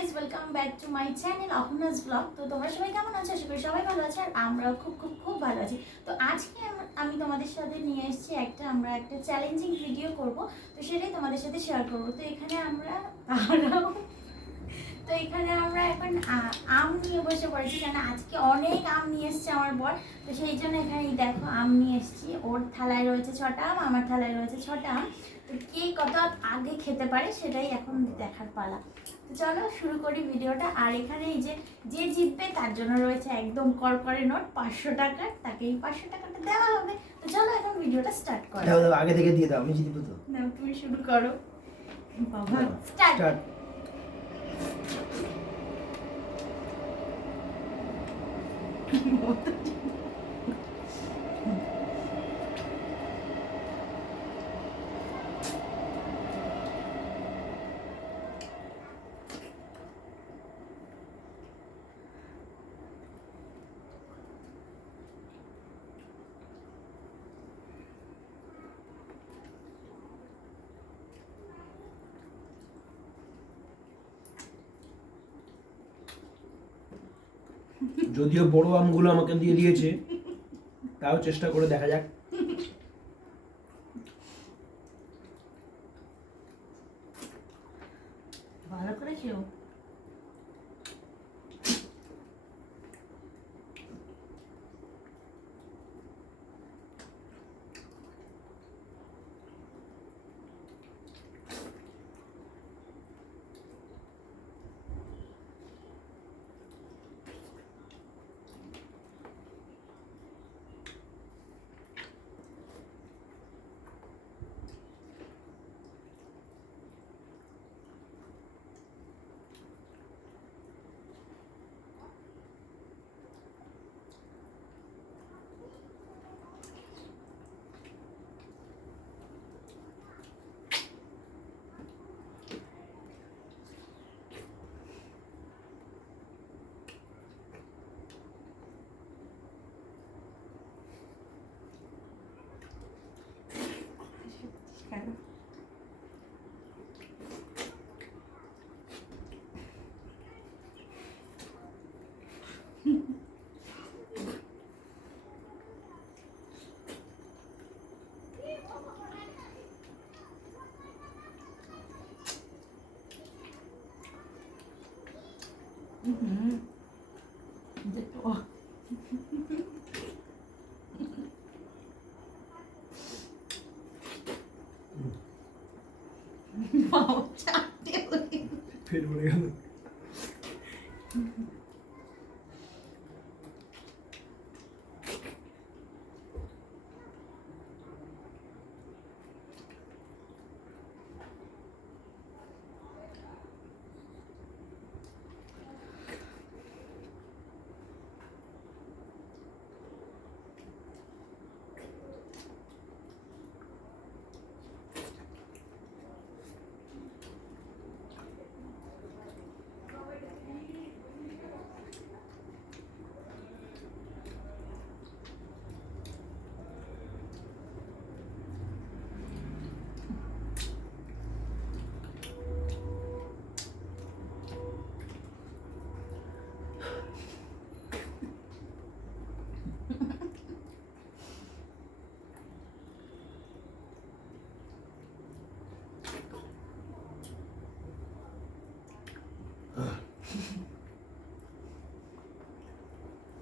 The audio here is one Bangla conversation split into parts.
Guys, welcome back to my channel Ahona's blog. তো তোমরা সবাই কেমন আছো? আশা করি সবাই ভালো আছে আর আমরাও খুব খুব খুব ভালো আছি। তো আজকে আমি তোমাদের সাথে নিয়ে এসেছি আমরা একটা চ্যালেঞ্জিং ভিডিও করব। তো সেটাই তোমাদের সাথে শেয়ার করব। তো এখানে আমরা এখন আম নিয়ে বসে পড়েছি, কেন আজকে অনেক আম নিয়ে এসছে আমার বর। তো সেই জন্য এখানে দেখো আম নিয়ে এসেছি। ওর থালায় রয়েছে 6টা আম, আমার থালায় রয়েছে 6টা আম। তো কে কত আগে খেতে পারে সেটাই এখন দেখার পালা। তো চলো শুরু করি ভিডিওটা। আর এখানে এই যে জিতবে তার জন্য রয়েছে একদম করকরে নোট 500 টাকার, তাকেই 500 টাকাটা দেওয়া হবে। তো চলো এখন ভিডিওটা স্টার্ট করো। দাও দাও, আগে থেকে দিয়ে দাও, আমি জিতবো তো। না, তুমি শুরু করো বাবা। স্টার্ট। যদিও বড় আমগুলো আমাকে দিয়ে দিয়েছে, তাও চেষ্টা করে দেখা যাক। ভালো করে খেও। ফের পড়ে গেল।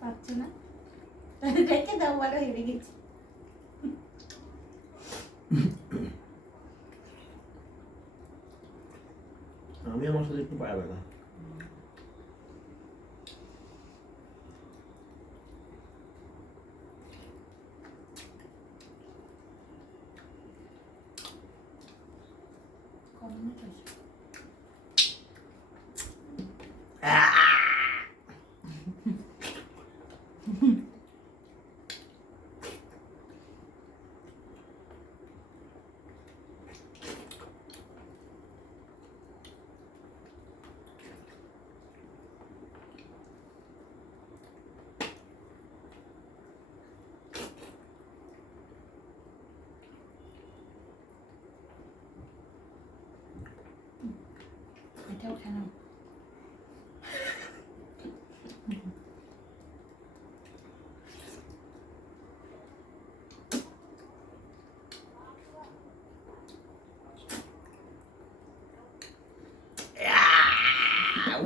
পাচ্ছ না? রেখে দাও, বলো হেরে গেছি। আমি আমার সাথে একটু পায়া ব্যথা। এটাও কেন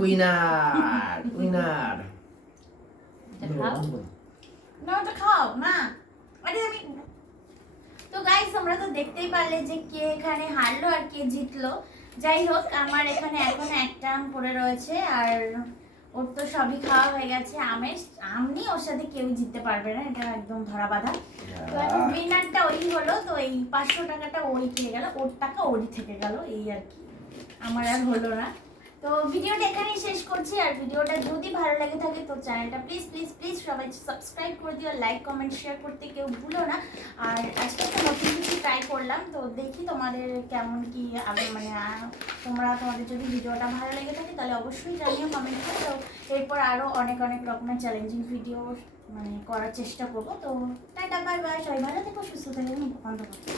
উইনার উইনার। না ওটা খাও না। আরে আমি তো গাইস তোমরা তো দেখতেই পারলে যে কে এখানে হারলো আর কে জিতলো। যাই হোক আমার এখানে এখনো একটা আম পড়ে রয়েছে আর ওর তো সবই খাওয়া হয়ে গেছে। আম নিয়ে ওর সাথে কেউ জিততে পারবে না, এটা একদম ধরা বাঁধা। তো এখন উইনারটা ওই হলো, তো এই 500 টাকাটা ওই খেয়ে গেল, ওর টাকা ওরই থেকে গেল, এই আর কি, আমার আর হলো না। তো ভিডিওটা এখানেই শেষ করছি। আর ভিডিওটা যদি ভালো লাগে থাকে তো চ্যানেলটা প্লিজ প্লিজ প্লিজ সবাই সাবস্ক্রাইব করে দিও, লাইক কমেন্ট শেয়ার করতে কেউ ভুলো না। আর আজকে একটা নতুন কিছু ট্রাই করলাম, তো দেখি তোমাদের কেমন কি আগে মানে তোমাদের যদি ভিডিওটা ভালো লেগে থাকে তাহলে অবশ্যই জানিও কমেন্ট করে। তো এরপর আরও অনেক অনেক রকমের চ্যালেঞ্জিং ভিডিও মানে করার চেষ্টা করবো। তো টাটা বাই বাই, সবাই ভালো থেকো, সুস্থ থেকো, বন্ধ করো।